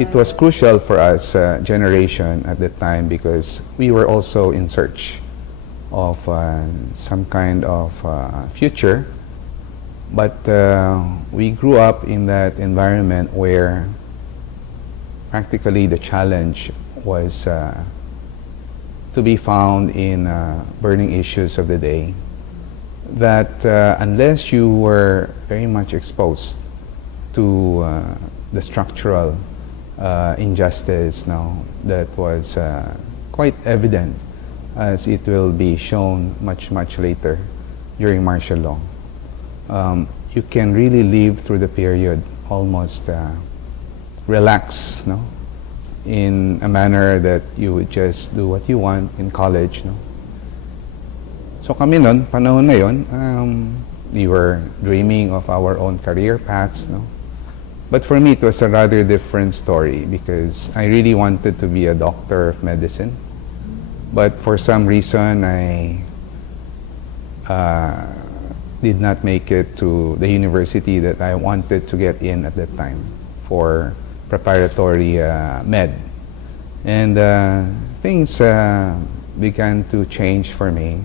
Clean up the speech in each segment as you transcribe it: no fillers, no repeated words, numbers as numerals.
it was crucial for us generation at the time because we were also in search of some kind of future, but we grew up in that environment where practically the challenge was to be found in burning issues of the day, that unless you were very much exposed to the structural injustice now that was quite evident, as it will be shown much later during martial law, you can really live through the period almost relax, no, in a manner that you would just do what you want in college, no. So kami nun, panahon na yun, we were dreaming of our own career paths, no. But for me, it was a rather different story because I really wanted to be a doctor of medicine. But for some reason, I did not make it to the university that I wanted to get in at that time for preparatory med. And things began to change for me.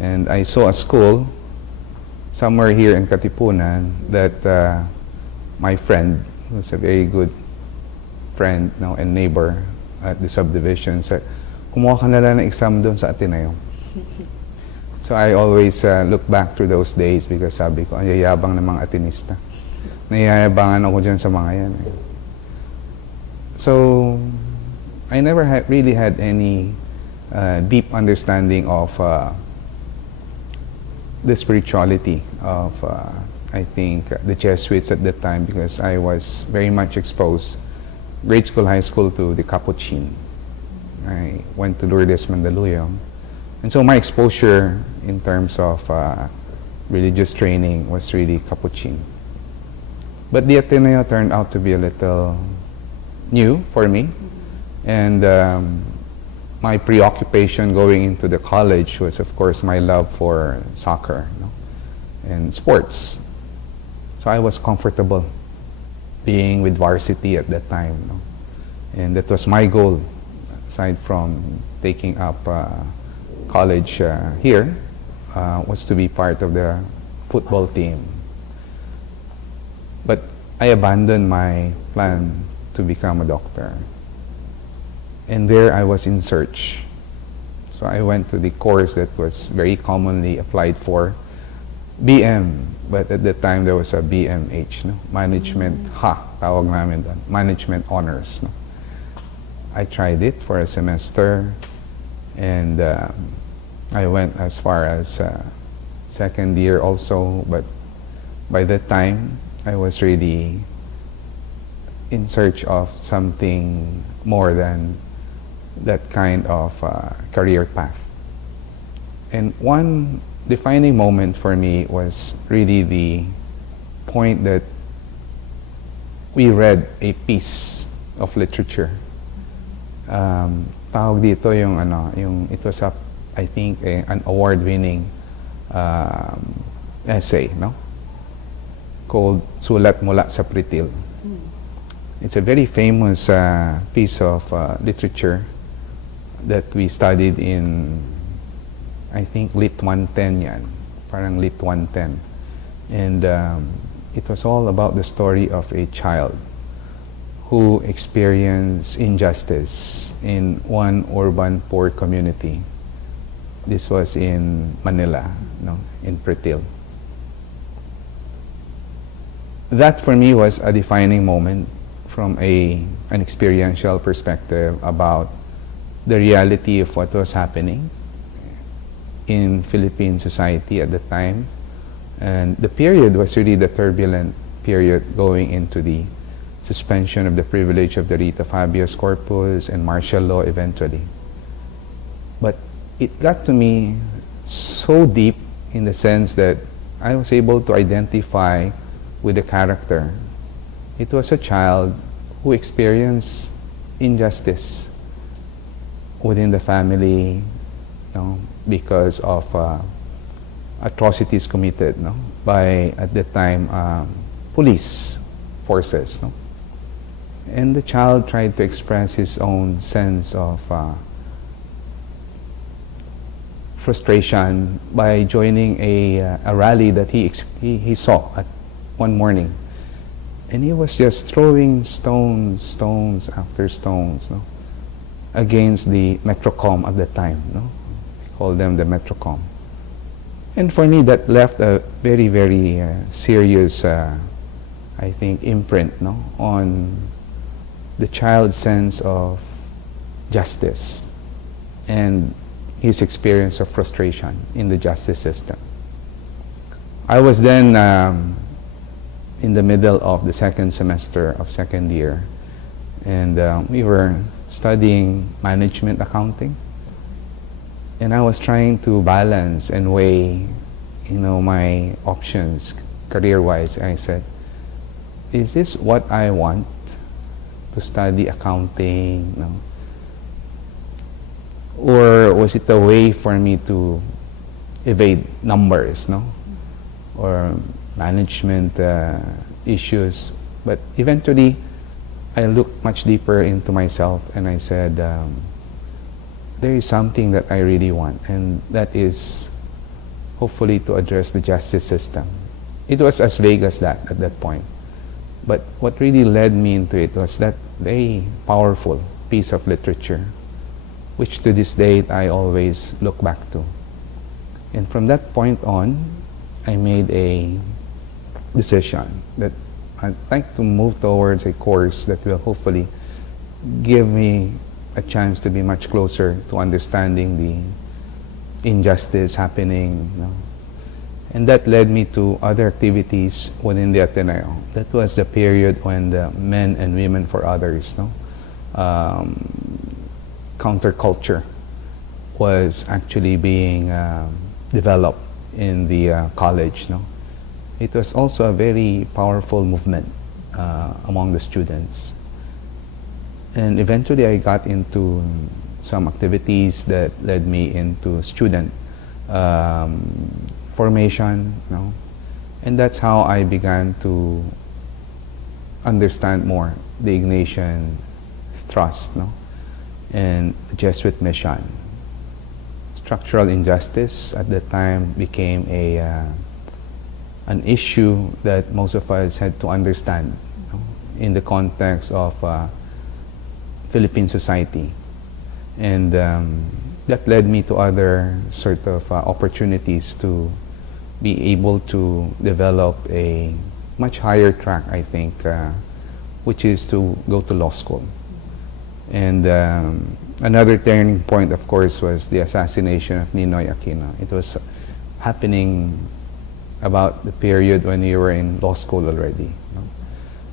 And I saw a school somewhere here in Katipunan that my friend, who's a very good friend now and neighbor at the subdivision, said, kumuha ka na lang ng exam doon sa Ateneo. So I always look back to those days because sabi ko, ang yayabang ng mga Atenista. Nayayabangan ako dyan sa mga yan. So I never really had any deep understanding of the spirituality of I think the Jesuits at that time, because I was very much exposed grade school, high school to the Capuchin. I went to Lourdes, Mandaluyong. And so my exposure in terms of religious training was really Capuchin. But the Ateneo turned out to be a little new for me. And my preoccupation going into the college was, of course, my love for soccer, you know, and sports. So I was comfortable being with varsity at that time, you know? And that was my goal, aside from taking up college here, was to be part of the football team. But I abandoned my plan to become a doctor. And there I was in search. So I went to the course that was very commonly applied for, BM, but at the time there was a BMH, no? Management, tawag namin doon, Management Honors. No? I tried it for a semester, and I went as far as second year also, but by that time I was really in search of something more than that kind of career path. And one defining moment for me was really the point that we read a piece of literature. Tawag dito yung it was I think an award-winning essay, no? Called Sulat Mula sa Pritil. It's a very famous piece of literature that we studied in, I think, Lit 110 yan. Parang Lit 110. And it was all about the story of a child who experienced injustice in one urban poor community. This was in Manila, no, in Pritil. That for me was a defining moment from an experiential perspective about the reality of what was happening in Philippine society at the time. And the period was really the turbulent period going into the suspension of the privilege of the writ of habeas corpus and martial law eventually. But it got to me so deep in the sense that I was able to identify with the character. It was a child who experienced injustice within the family, you know, because of atrocities committed, no, by at the time police forces, no. And the child tried to express his own sense of frustration by joining a rally that he saw at one morning. And he was just throwing stones after stones, no, against the Metrocom at the time. No? We call them the Metrocom. And for me, that left a very, very serious, I think, imprint, no, on the child's sense of justice and his experience of frustration in the justice system. I was then in the middle of the second semester of second year, and we were studying management accounting, and I was trying to balance and weigh, my options career-wise. I said, is this what I want, to study accounting, or was it a way for me to evade numbers, or management issues? But eventually, I looked much deeper into myself, and I said, there is something that I really want, and that is hopefully to address the justice system. It was as vague as that at that point. But what really led me into it was that very powerful piece of literature, which to this date I always look back to. And from that point on, I made a decision that I'd like to move towards a course that will hopefully give me a chance to be much closer to understanding the injustice happening. And that led me to other activities within the Ateneo. That was the period when the Men and Women for Others, counterculture was actually being developed in the college. It was also a very powerful movement among the students. And eventually I got into some activities that led me into student formation, and that's how I began to understand more the Ignatian thrust, and the Jesuit mission. Structural injustice at the time became an issue that most of us had to understand in the context of Philippine society, and that led me to other sort of opportunities to be able to develop a much higher track, I think, which is to go to law school. And another turning point, of course, was the assassination of Ninoy Aquino. It was happening about the period when we were in law school already.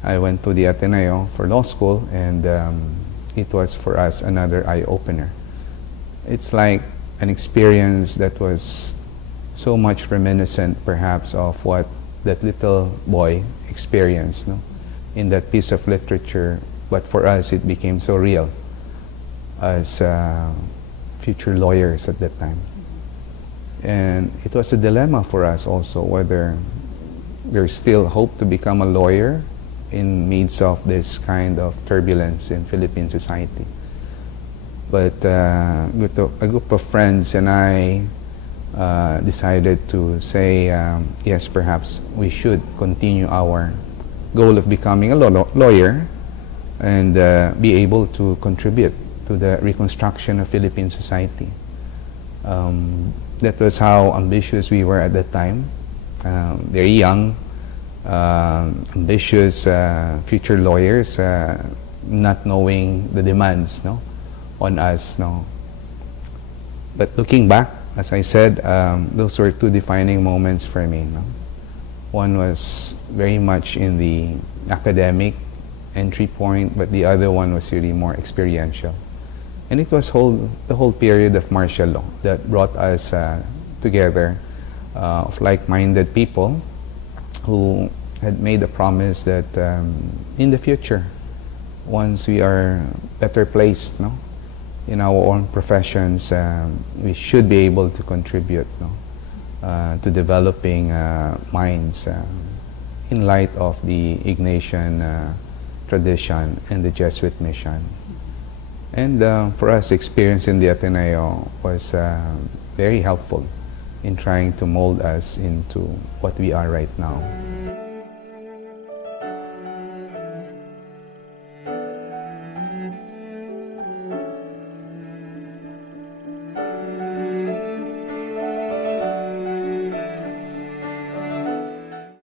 I went to the Ateneo for law school, and it was for us another eye-opener. It's like an experience that was so much reminiscent, perhaps, of what that little boy experienced, in that piece of literature. But for us, it became so real as future lawyers at that time. And it was a dilemma for us also, whether there's still hope to become a lawyer in midst of this kind of turbulence in Philippine society. But a group of friends and I decided to say, yes, perhaps we should continue our goal of becoming a lawyer and be able to contribute to the reconstruction of Philippine society. That was how ambitious we were at that time. Very young, ambitious future lawyers, not knowing the demands on us. But looking back, as I said, those were two defining moments for me. One was very much in the academic entry point, but the other one was really more experiential. And it was the whole period of martial law that brought us together of like-minded people who had made a promise that in the future, once we are better placed in our own professions, we should be able to contribute to developing minds in light of the Ignatian tradition and the Jesuit mission. And for us, experience in the Ateneo was very helpful in trying to mold us into what we are right now.